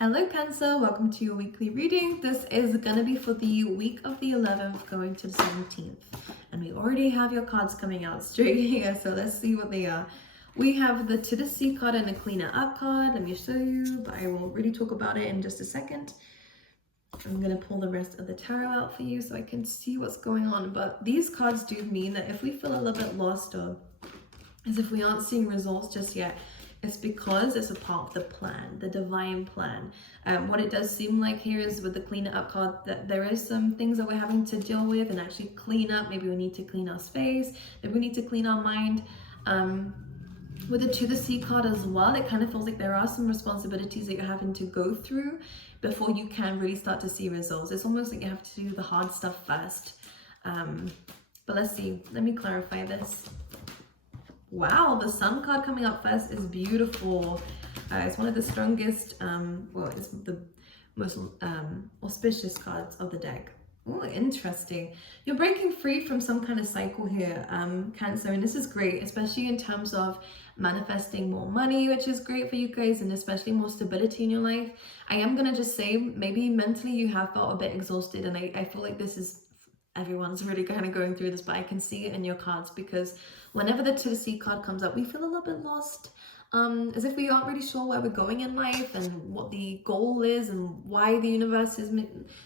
Hello Cancer, welcome to your weekly reading. This is going to be for the week of the 11th going to the 17th. And we already have your cards coming out straight here, so let's see what they are. We have the To the Sea card and the Clean It Up card. Let me show you, but I will really talk about it in just a second. I'm going to pull the rest of the tarot out for you so I can see what's going on. But these cards do mean that if we feel a little bit lost or as if we aren't seeing results just yet, it's because it's a part of the plan, the divine plan. What it does seem like here is with the Clean It Up card that there is some things that we're having to deal with and actually clean up. Maybe we need to clean our space, maybe we need to clean our mind. With the To the Sea card as well, it kind of feels like there are some responsibilities that you're having to go through before you can really start to see results. It's almost like you have to do the hard stuff first. But let's see, let me clarify this. Wow, the Sun card coming up first is beautiful. It's one of the strongest, well, it's the most auspicious cards of the deck. Oh, interesting. You're breaking free from some kind of cycle here, Cancer, and this is great, especially in terms of manifesting more money, which is great for you guys, and especially more stability in your life. I am going to just say, maybe mentally you have felt a bit exhausted, and I feel like this is, everyone's really kind of going through this, but I can see it in your cards because whenever the To the Sea card comes up, we feel a little bit lost, as if we aren't really sure where we're going in life and what the goal is and why the universe is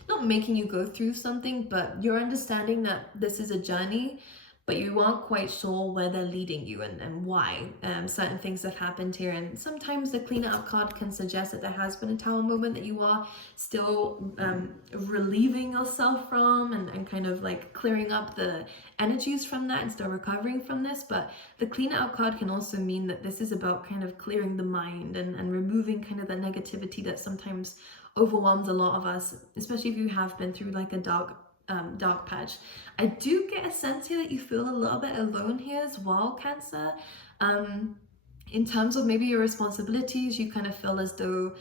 not making you go through something, but you're understanding that this is a journey, but you aren't quite sure where they're leading you and why. Certain things have happened here, and sometimes the Clean It Up card can suggest that there has been a Tower moment that you are still relieving yourself from and kind of like clearing up the energies from that and still recovering from this. But the Clean It Up card can also mean that this is about kind of clearing the mind and removing kind of the negativity that sometimes overwhelms a lot of us, especially if you have been through like a dark patch. I do get a sense here that you feel a little bit alone here as well, Cancer. In terms of maybe your responsibilities, you kind of feel as though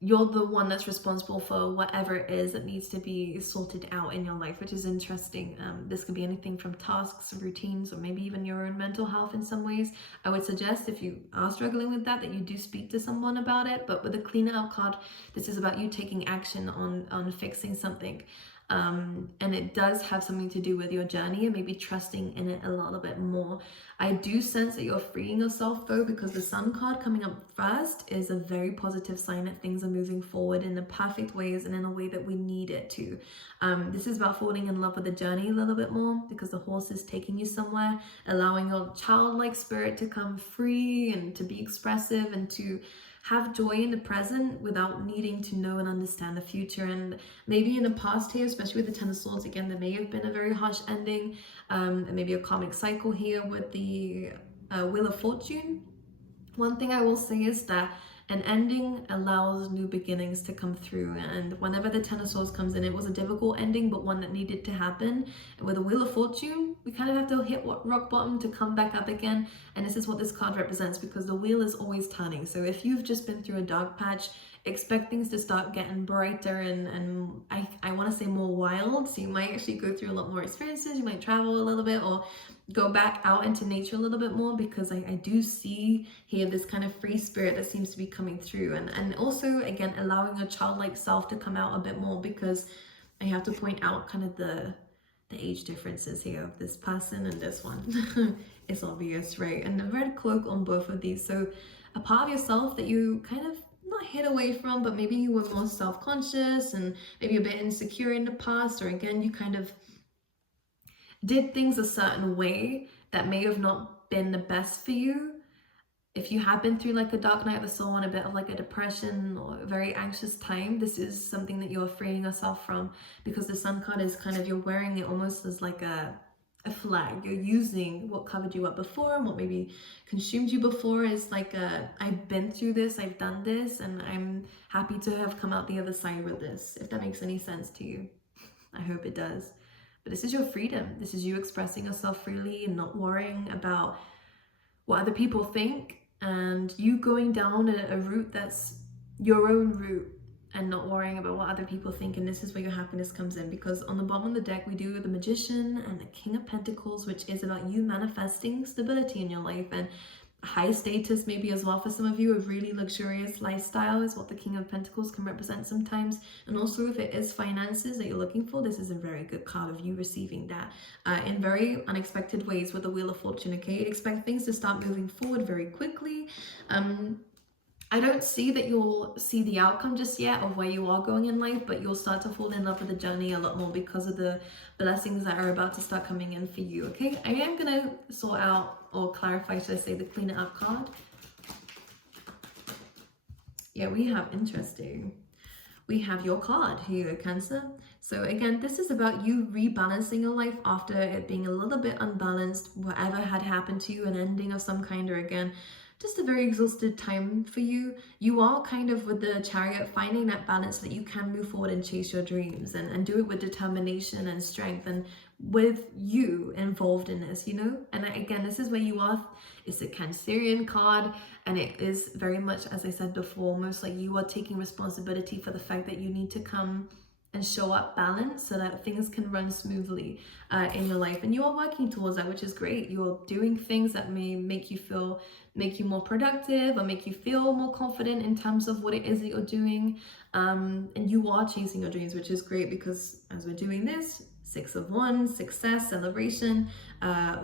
you're the one that's responsible for whatever it is that needs to be sorted out in your life, which is interesting. This could be anything from tasks, routines, or maybe even your own mental health in some ways. I would suggest if you are struggling with that you do speak to someone about it. But with the Clean It Up card, this is about you taking action on fixing something. And it does have something to do with your journey and maybe trusting in it a little bit more. I do sense that you're freeing yourself though, because the Sun card coming up first is a very positive sign that things are moving forward in the perfect ways and in a way that we need it to. This is about falling in love with the journey a little bit more, because the horse is taking you somewhere, allowing your childlike spirit to come free and to be expressive and to have joy in the present without needing to know and understand the future. And maybe in the past here, especially with the Ten of Swords, again, there may have been a very harsh ending, and maybe a karmic cycle here with the Wheel of Fortune. One thing I will say is that an ending allows new beginnings to come through, and whenever the Ten of Swords comes in, it was a difficult ending, but one that needed to happen. And with the Wheel of Fortune, we kind of have to hit rock bottom to come back up again, and this is what this card represents, because the wheel is always turning. So if you've just been through a dark patch, expect things to start getting brighter and I want to say more wild. So you might actually go through a lot more experiences, you might travel a little bit or go back out into nature a little bit more, because I do see here this kind of free spirit that seems to be coming through, and also again allowing your childlike self to come out a bit more, because I have to point out kind of the age differences here of this person and this one. It's obvious, right? And the red cloak on both of these, so a part of yourself that you kind of not hid away from, but maybe you were more self-conscious and maybe a bit insecure in the past, or again you kind of did things a certain way that may have not been the best for you. If you have been through like a dark night of the soul and a bit of like a depression or a very anxious time, this is something that you're freeing yourself from, because the Sun card is kind of, you're wearing it almost as like a flag. You're using what covered you up before and what maybe consumed you before is like I've been through this, I've done this, and I'm happy to have come out the other side with this, if that makes any sense to you. I hope it does. But this is your freedom. This is you expressing yourself freely and not worrying about what other people think, and you going down a route that's your own route and not worrying about what other people think. And this is where your happiness comes in, because on the bottom of the deck we do the Magician and the King of Pentacles, which is about you manifesting stability in your life. And high status maybe as well for some of you. A really luxurious lifestyle is what the King of Pentacles can represent sometimes. And also if it is finances that you're looking for, this is a very good card of you receiving that in very unexpected ways with the Wheel of Fortune. Okay, expect things to start moving forward very quickly. I don't see that you'll see the outcome just yet of where you are going in life, but you'll start to fall in love with the journey a lot more because of the blessings that are about to start coming in for you, okay? I am going to sort out, or clarify, should I say, the Clean It Up card. Yeah, we have interesting. We have your card here, Cancer. So again, this is about you rebalancing your life after it being a little bit unbalanced, whatever had happened to you, an ending of some kind, or again, just a very exhausted time for you. You are kind of with the Chariot finding that balance so that you can move forward and chase your dreams and do it with determination and strength and with you involved in this, you know? And again, this is where you are. It's a Cancerian card, and it is very much, as I said before, almost like you are taking responsibility for the fact that you need to come and show up balanced so that things can run smoothly in your life. And you are working towards that, which is great. You're doing things that may make you more productive or make you feel more confident in terms of what it is that you're doing. And you are chasing your dreams, which is great, because as we're doing this, 6 of Wands, success, celebration,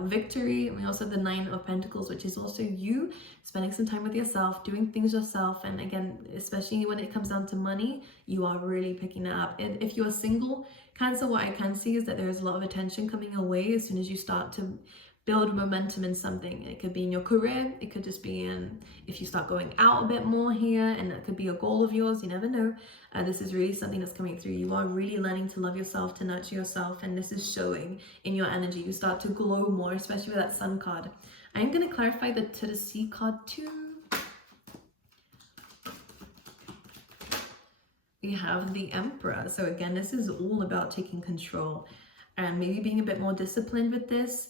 victory. And we also have the 9 of Pentacles, which is also you spending some time with yourself, doing things yourself. And again, especially when it comes down to money, you are really picking it up. And if you're single, Cancer, what I can see is that there's a lot of attention coming your way as soon as you start to build momentum in something. It could be in your career, it could just be in if you start going out a bit more here, and that could be a goal of yours, you never know. This is really something that's coming through. You are really learning to love yourself, to nurture yourself, and this is showing in your energy. You start to glow more, especially with that Sun card. I'm going to clarify the To the Sea card too. We have the Emperor. So again, this is all about taking control and maybe being a bit more disciplined with this.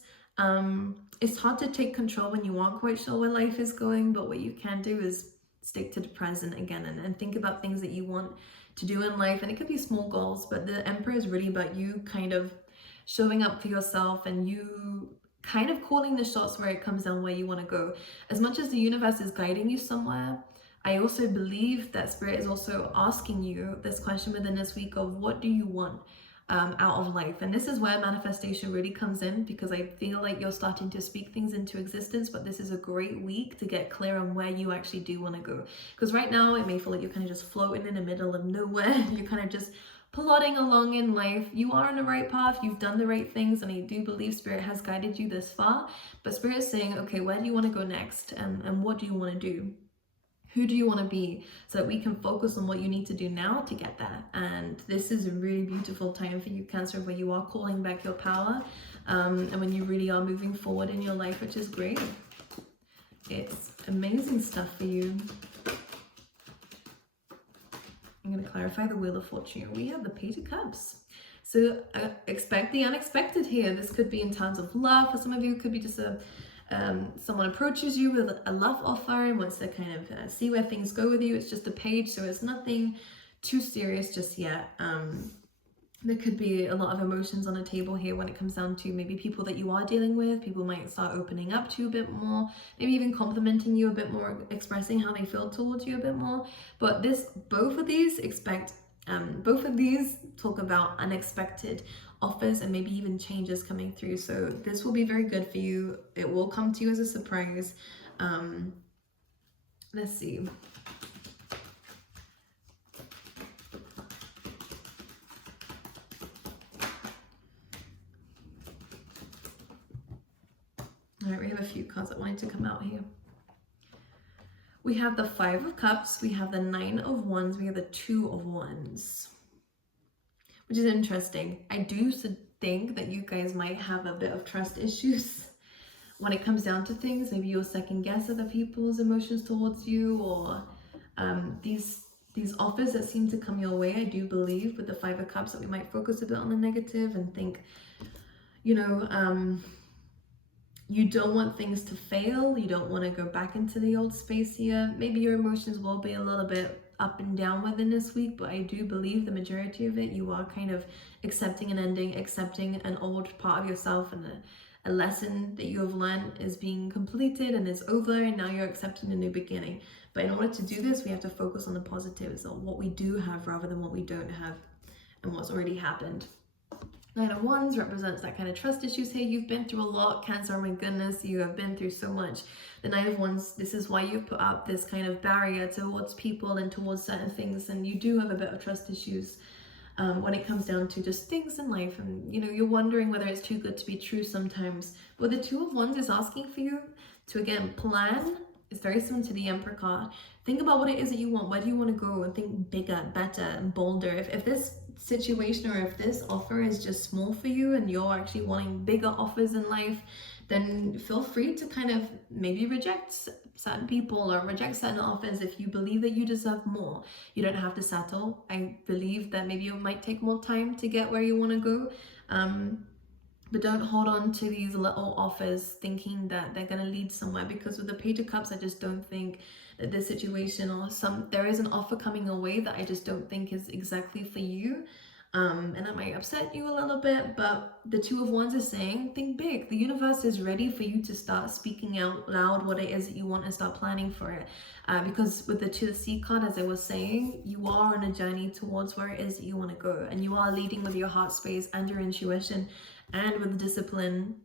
It's hard to take control when you aren't quite sure where life is going, but what you can do is stick to the present again and think about things that you want to do in life. And it could be small goals, but the Emperor is really about you kind of showing up for yourself and you kind of calling the shots where it comes down where you want to go. As much as the universe is guiding you somewhere, I also believe that Spirit is also asking you this question within this week of what do you want out of life. And this is where manifestation really comes in, because I feel like you're starting to speak things into existence, but this is a great week to get clear on where you actually do want to go. Because right now it may feel like you're kind of just floating in the middle of nowhere. You're kind of just plodding along in life. You are on the right path, you've done the right things, and I do believe Spirit has guided you this far, but Spirit is saying, okay, where do you want to go next, and what do you want to do? Who do you want to be, so that we can focus on what you need to do now to get there. And this is a really beautiful time for you, Cancer, where you are calling back your power and when you really are moving forward in your life, which is great. It's amazing stuff for you. I'm going to clarify the Wheel of Fortune. We have the Page of Cups. So expect the unexpected here. This could be in terms of love. For some of you, it could be just someone approaches you with a love offer and wants to kind of see where things go with you. It's just a page, so it's nothing too serious just yet. There could be a lot of emotions on the table here when it comes down to maybe people that you are dealing with. People might start opening up to you a bit more, maybe even complimenting you a bit more, expressing how they feel towards you a bit more. But both of these talk about unexpected offers and maybe even changes coming through. So this will be very good for you. It will come to you as a surprise. Let's see. All right, we have a few cards that wanted to come out here. We have the 5 of Cups, we have the 9 of Wands, we have the 2 of Wands, which is interesting. I do think that you guys might have a bit of trust issues when it comes down to things. Maybe you'll second guess other people's emotions towards you, or these offers that seem to come your way. I do believe with the 5 of Cups that we might focus a bit on the negative and think, you know, you don't want things to fail. You don't want to go back into the old space here. Maybe your emotions will be a little bit up and down within this week, but I do believe the majority of it, you are kind of accepting an ending, accepting an old part of yourself and a lesson that you have learned is being completed and is over, and now you're accepting a new beginning. But in order to do this, we have to focus on the positives, on what we do have rather than what we don't have and what's already happened. Nine of Wands represents that kind of trust issues here. You've been through a lot, Cancer. Oh my goodness, you have been through so much. The Nine of Wands, this is why you've put up this kind of barrier towards people and towards certain things, and you do have a bit of trust issues when it comes down to just things in life. And you know, you're wondering whether it's too good to be true sometimes. But the Two of Wands is asking for you to, again, plan. It's very similar to the Emperor card. Think about what it is that you want. Where do you want to go? And think bigger, better, and bolder. If this situation or if this offer is just small for you and you're actually wanting bigger offers in life, then feel free to kind of maybe reject certain people or reject certain offers if you believe that you deserve more. You don't have to settle. I believe that maybe it might take more time to get where you want to go. But don't hold on to these little offers thinking that they're going to lead somewhere, because with the Page of Cups, I just don't think that this situation or there is an offer coming away that I just don't think is exactly for you. And that might upset you a little bit, but the Two of Wands is saying, think big. The universe is ready for you to start speaking out loud what it is that you want and start planning for it. Because with the Two of Sea card, as I was saying, you are on a journey towards where it is that you want to go. And you are leading with your heart space and your intuition and with discipline.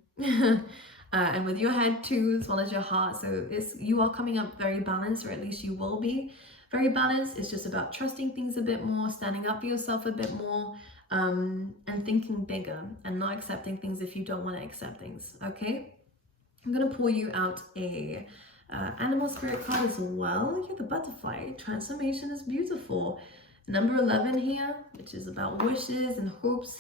And with your head too, as well as your heart. So you are coming up very balanced, or at least you will be very balanced. It's just about trusting things a bit more, standing up for yourself a bit more, and thinking bigger and not accepting things if you don't want to accept things. Okay, I'm gonna pull you out a animal spirit card as well. Look at the butterfly. Transformation is beautiful. Number 11 here, which is about wishes and hopes.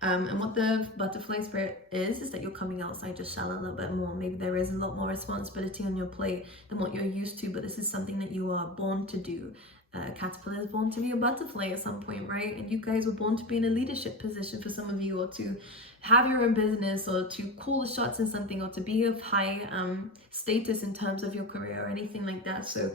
And what the butterfly spirit is that you're coming outside your shell a little bit more. Maybe there is a lot more responsibility on your plate than what you're used to, but this is something that you are born to do. Caterpillar is born to be a butterfly at some point, right? And you guys were born to be in a leadership position for some of you, or to have your own business, or to call the shots in something, or to be of high status in terms of your career or anything like that. So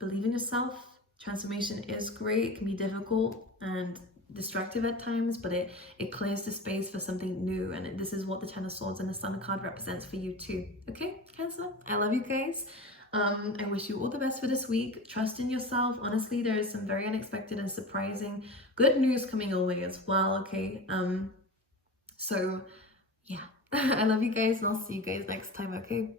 believe in yourself. Transformation is great. It can be difficult and destructive at times, but it clears the space for something new. And this is what the Ten of Swords and the Sun card represents for you too. Okay, Cancer, I love you guys. I wish you all the best for this week. Trust in yourself. Honestly, there is some very unexpected and surprising good news coming your way as well. Okay, so yeah. I love you guys, and I'll see you guys next time. Okay.